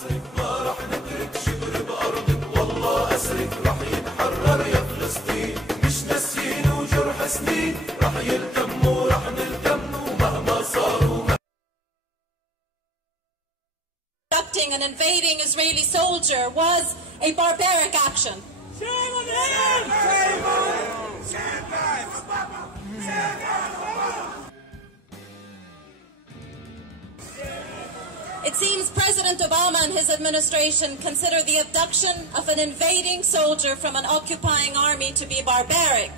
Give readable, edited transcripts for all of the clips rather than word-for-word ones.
عصرك ما رح نترك شبر بأرضك والله أسرك رح يتحرر يا فلسطين مش ناسيين وجرح سنين رح يلتم ورح نلتم ومهما صاروا. Conducting an invading Israeli soldier was a barbaric action. Shame on him! Shame on him! Shame on It seems President Obama and his administration consider the abduction of an invading soldier from an occupying army to be barbaric.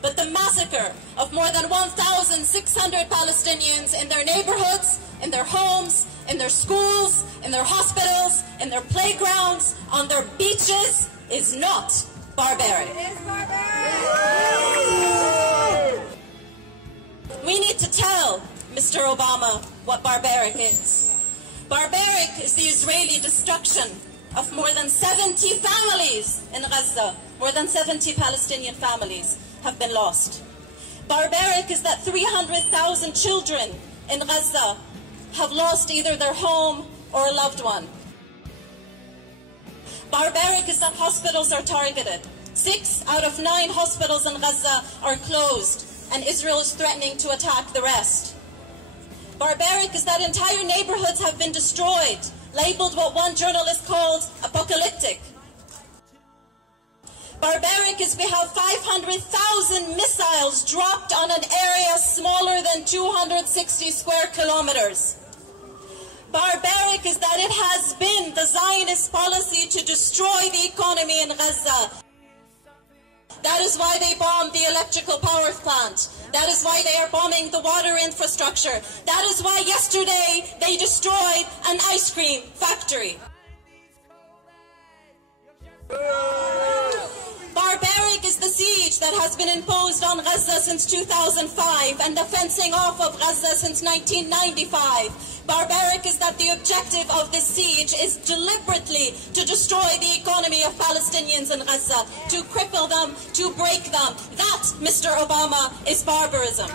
But the massacre of more than 1,600 Palestinians in their neighborhoods, in their homes, in their schools, in their hospitals, in their playgrounds, on their beaches is not barbaric. It is barbaric! We need to tell Mr. Obama what barbaric is. Barbaric is the Israeli destruction of more than 70 families in Gaza. More than 70 Palestinian families have been lost. Barbaric is that 300,000 children in Gaza have lost either their home or a loved one. Barbaric is that hospitals are targeted. 6 out of 9 hospitals in Gaza are closed, and Israel is threatening to attack the rest. Barbaric is that entire neighborhoods have been destroyed, labeled what one journalist called apocalyptic. Barbaric is we have 500,000 missiles dropped on an area smaller than 260 square kilometers. Barbaric is that it has been the Zionist policy to destroy the economy in Gaza. That is why they bombed the electrical power plant. That is why they are bombing the water infrastructure. That is why yesterday they destroyed an ice cream factory. Barbaric is the siege that has been imposed on Gaza since 2005 and the fencing off of Gaza since 1995. Barbaric is that the objective of this siege is deliberately to destroy the economy of Palestinians in Gaza, to cripple them, to break them. That, Mr. Obama, is barbarism.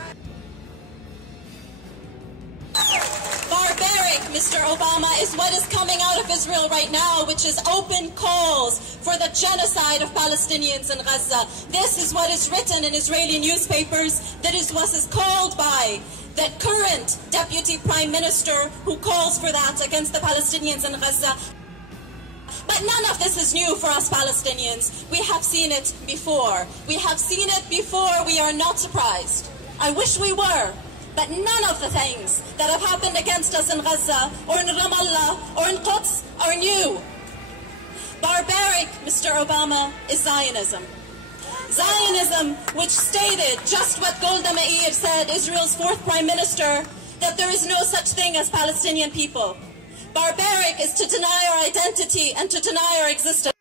Barbaric, Mr. Obama, is what is coming out of Israel right now, which is open calls for the genocide of Palestinians in Gaza. This is what is written in Israeli newspapers. That is what is called by the current Deputy Prime Minister who calls for that against the Palestinians in Gaza. But none of this is new for us Palestinians. We have seen it before. We have seen it before. We are not surprised. I wish we were. But none of the things that have happened against us in Gaza or in Ramallah or in Quds are new. Barbaric, Mr. Obama, is Zionism. Zionism, which stated just what Golda Meir said, Israel's 4th Prime Minister, that there is no such thing as Palestinian people. Barbaric is to deny our identity and to deny our existence.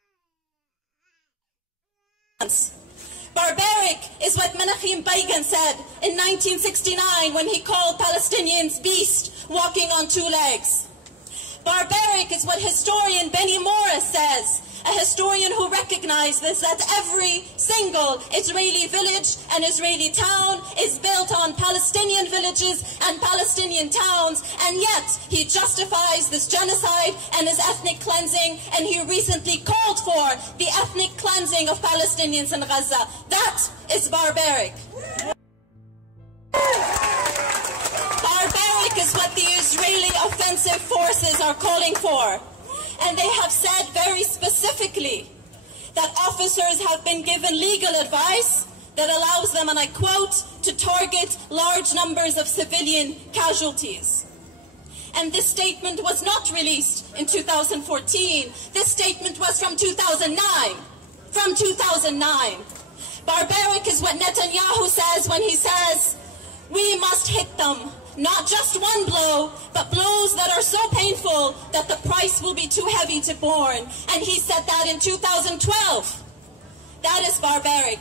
Barbaric is what Menachem Begin said in 1969 when he called Palestinians beast walking on 2 legs. Barbaric is what historian Benny Morris says, a historian who recognizes that every single Israeli village and Israeli town is built on Palestinian villages and Palestinian towns, and yet he justifies this genocide and his ethnic cleansing, and he recently called for the ethnic cleansing of Palestinians in Gaza. That is barbaric. Barbaric is what the Israeli offensive forces are calling for. And they have said very specifically that officers have been given legal advice that allows them, and I quote, to target large numbers of civilian casualties. And this statement was not released in 2014. This statement was from 2009. From 2009. Barbaric is what Netanyahu says when he says, we must hit them. Not just one blow, but blows that are so painful that the price will be too heavy to bear. And he said that in 2012. That is barbaric.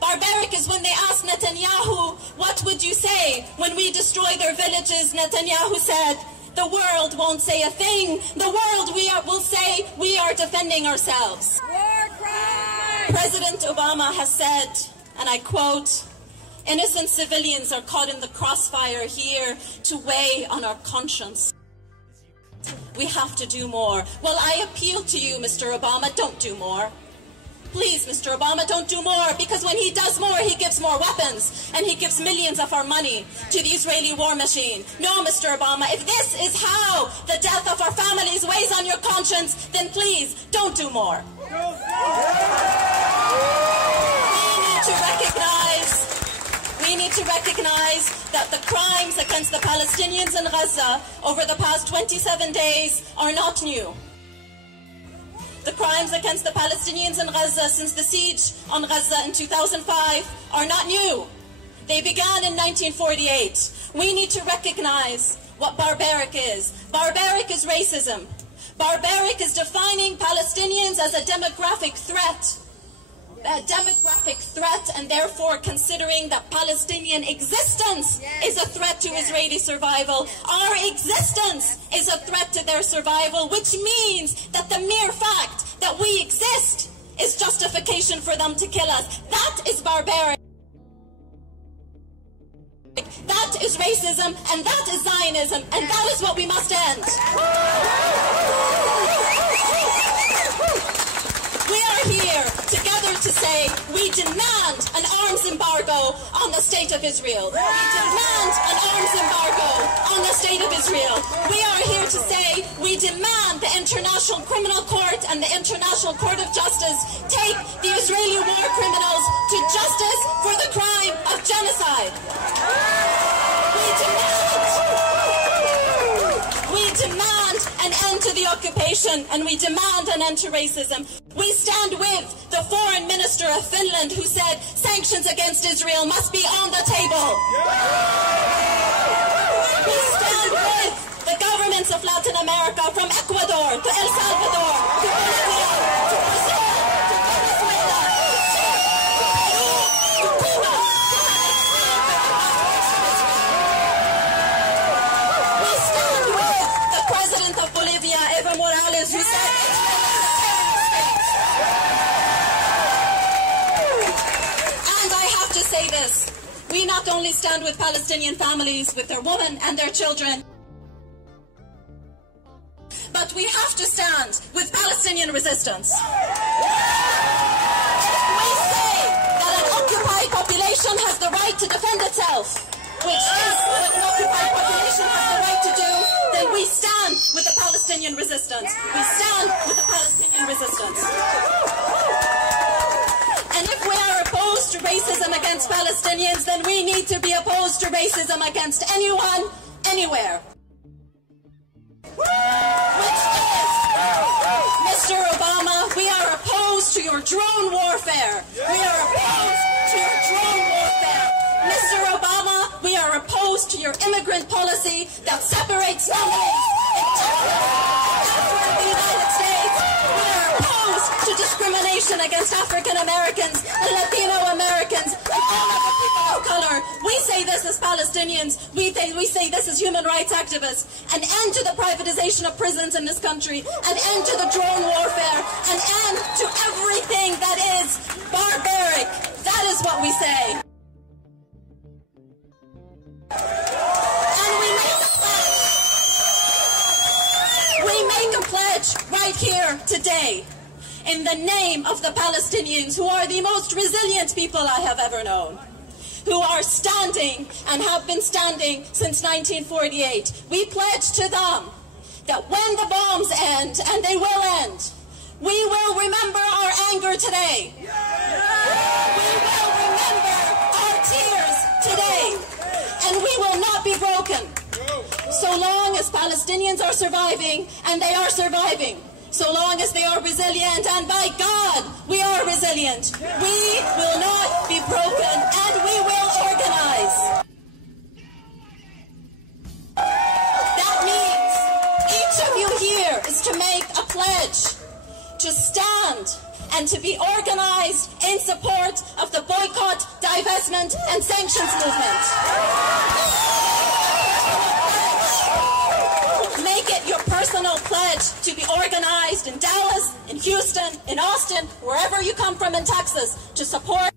Barbaric is when they asked Netanyahu, what would you say when we destroy their villages? Netanyahu said, the world won't say a thing. The world will say we are defending ourselves. War crime! President Obama has said, and I quote, Innocent civilians are caught in the crossfire here to weigh on our conscience. We have to do more. Well, I appeal to you, Mr. Obama, don't do more. Please, Mr. Obama, don't do more, because when he does more, he gives more weapons, and he gives millions of our money to the Israeli war machine. No, Mr. Obama, if this is how the death of our families weighs on your conscience, then please, don't do more. We need to recognize that the crimes against the Palestinians in Gaza over the past 27 days are not new. The crimes against the Palestinians in Gaza since the siege on Gaza in 2005 are not new. They began in 1948. We need to recognize what barbaric is. Barbaric is racism. Barbaric is defining Palestinians as a demographic threat. And therefore considering that Palestinian existence is a threat to Israeli survival. Our existence is a threat to their survival, which means that the mere fact that we exist is justification for them to kill us. That is barbaric. That is racism, and that is Zionism, and that is what we must end. We are here together to say we demand an arms embargo on the state of Israel. We demand an arms embargo on the state of Israel. We are here to say we demand the International Criminal Court and the International Court of Justice take the Israeli war criminals to justice for the crime of genocide. We demand an end to the occupation, and we demand an end to racism. We stand with the foreign minister of Finland who said sanctions against Israel must be on the table. We stand with the governments of Latin America, from Ecuador to El Salvador to Bolivia to Brazil to Venezuela to Cuba. We stand with the president of Bolivia, Evo Morales, who said say this. We not only stand with Palestinian families, with their women and their children, but we have to stand with Palestinian resistance. We say that an occupied population has the right to defend itself, which is what an occupied population has the right to do. Then we stand with the Palestinian resistance. We stand with the Palestinian resistance. And if we are opposed to racism against Palestinians, then we need to be opposed to racism against anyone, anywhere. Which is, Mr. Obama, we are opposed to your drone warfare. We are opposed to your drone warfare. Mr. Obama, we are opposed to your immigrant policy that separates families in the United States. We are opposed to discrimination against African Americans and Latino Americans and all other people of color. We say this as Palestinians. We say this as human rights activists. An end to the privatization of prisons in this country. An end to the drone warfare. An end to everything that is barbaric. That is what we say. And we make a pledge right here today, in the name of the Palestinians, who are the most resilient people I have ever known, who are standing and have been standing since 1948. We pledge to them that when the bombs end, and they will end, we will remember our anger today. We will remember our tears today, and we will not be broken. So long as Palestinians are surviving, and they are surviving, so long as they are resilient, and by God, we are resilient, we will not be broken, and we will organize. That means each of you here is to make a pledge to stand and to be organized in support of the boycott, divestment, and sanctions movement. Make it your personal pledge to be organized in Dallas, in Houston, in Austin, wherever you come from in Texas, to support